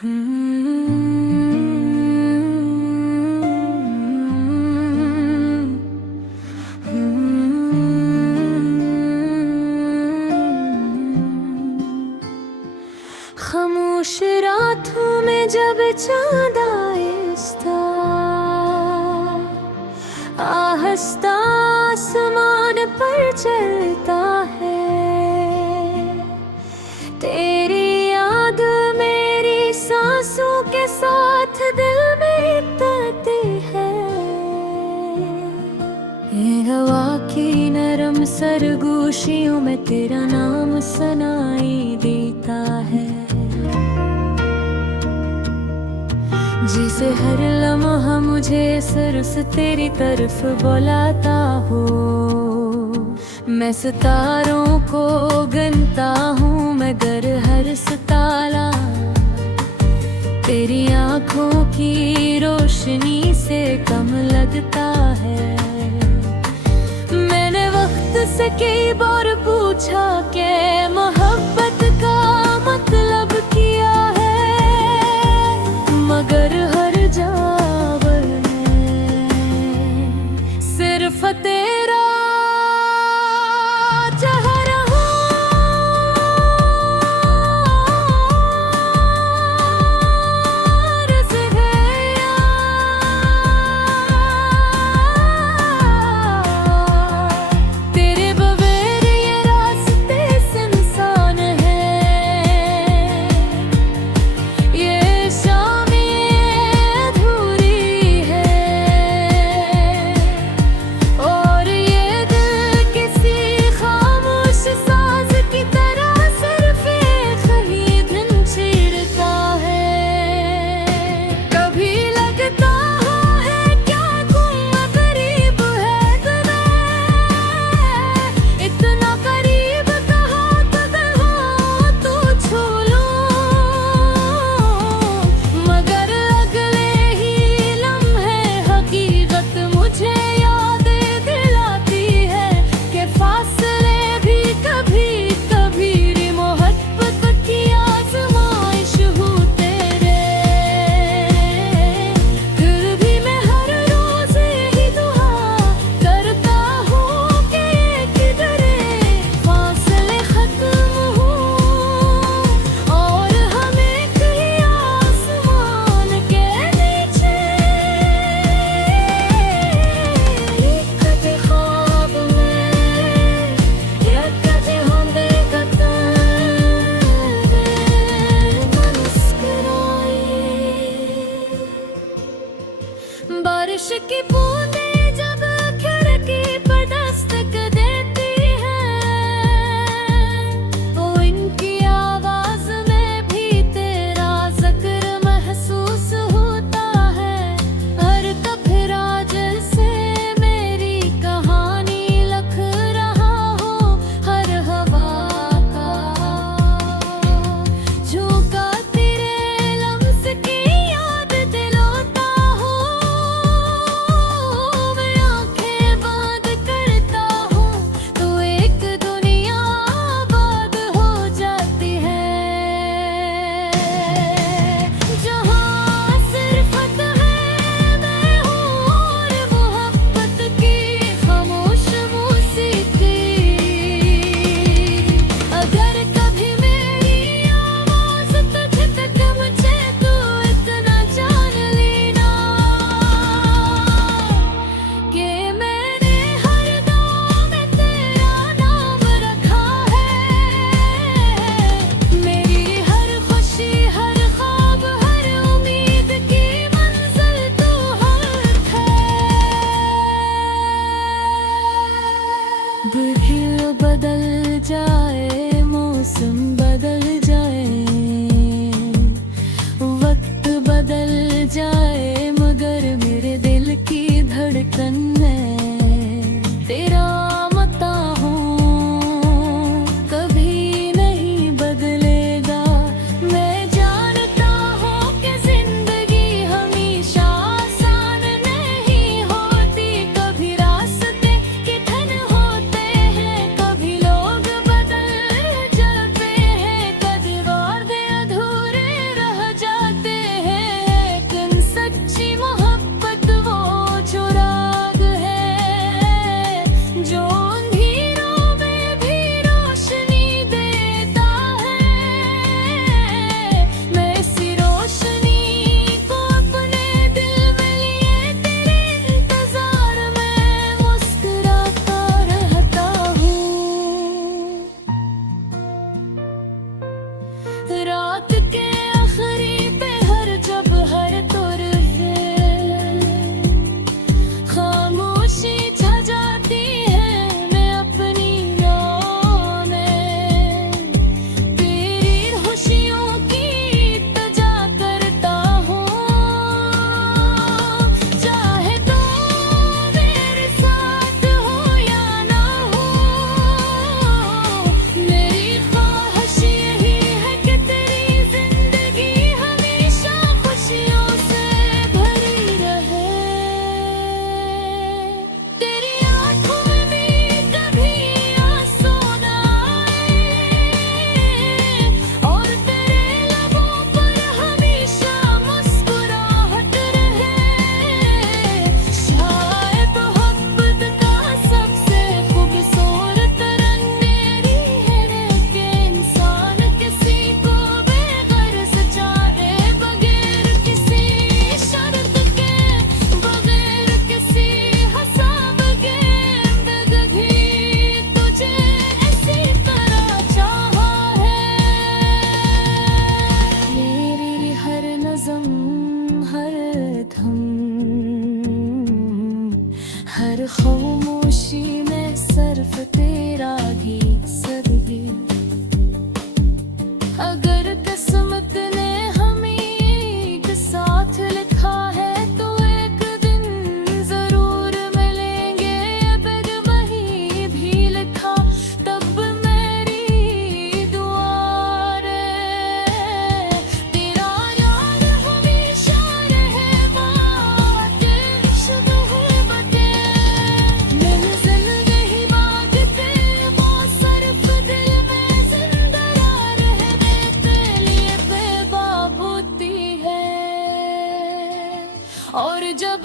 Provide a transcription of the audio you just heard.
खामोश रातों में जब चांद आहिस्ता आहिस्ता आसमान पर चलता है, तेरी याद मेरी सांसों के साथ दिल में तैरती है। ये हवा की नरम सरगोशियों में तेरा नाम सुनाई देता है, जिसे हर लम्हा मुझे सर से तेरी तरफ बुलाता हो। मैं सितारों को गिनता हूँ मगर हर सितारा तेरी आँखों की रोशनी से कम लगता है। मैंने वक्त से कई बार पूछा कि मोहब्बत का मतलब क्या है, मगर हर जावर में सिर्फ तेरा चेहरा तेरे बगैर ये रास्ते सुनसान है, ये शाम अधूरी है और ये दिल किसी खामोश साज की तरह सिर्फ एक ही धुन छेड़ता है। कभी लगता है क्या तुम करीब है तुम्हें, इतना करीब कहा कदर हो तो छू लूं, मगर अगले ही लम्हे हकीकत मुझे याद दिलाती है कि फासले भी कभी कभी मोहब्बत की आजमाइश हो तेरे। फिर भी मैं हर रोज यही दुआ करता हूँ कि किधरे फासले खत्म हो और हमें कहीं आसमान के नीचे कभी ख्वाब में या कभी होंगे मुस्कुराए। बारिश की बूंदें जब खिड़की पर दस्तक देती हैं, तो इनकी आवाज में भी तेरा जिक्र महसूस होता है। हर कफिरा जैसे मेरी कहानी लिख रहा हो, हर हवा का झोंका तेरे लम्स की याद दिलाता हो। खामोशी में सिर्फ तेरा ही सदके। अगर किस्मत ने हमें एक साथ लिखा है तो एक दिन जरूर मिलेंगे। अगर वही भी लिखा तब मेरी दुआ रे। तेरा यार हमेशा रहेगा, तेरी शबहबते मेरी जिंदगी मांगते वो सिर्फ दिल में जिंदा रहने के लिए बेबाक होती है। और जब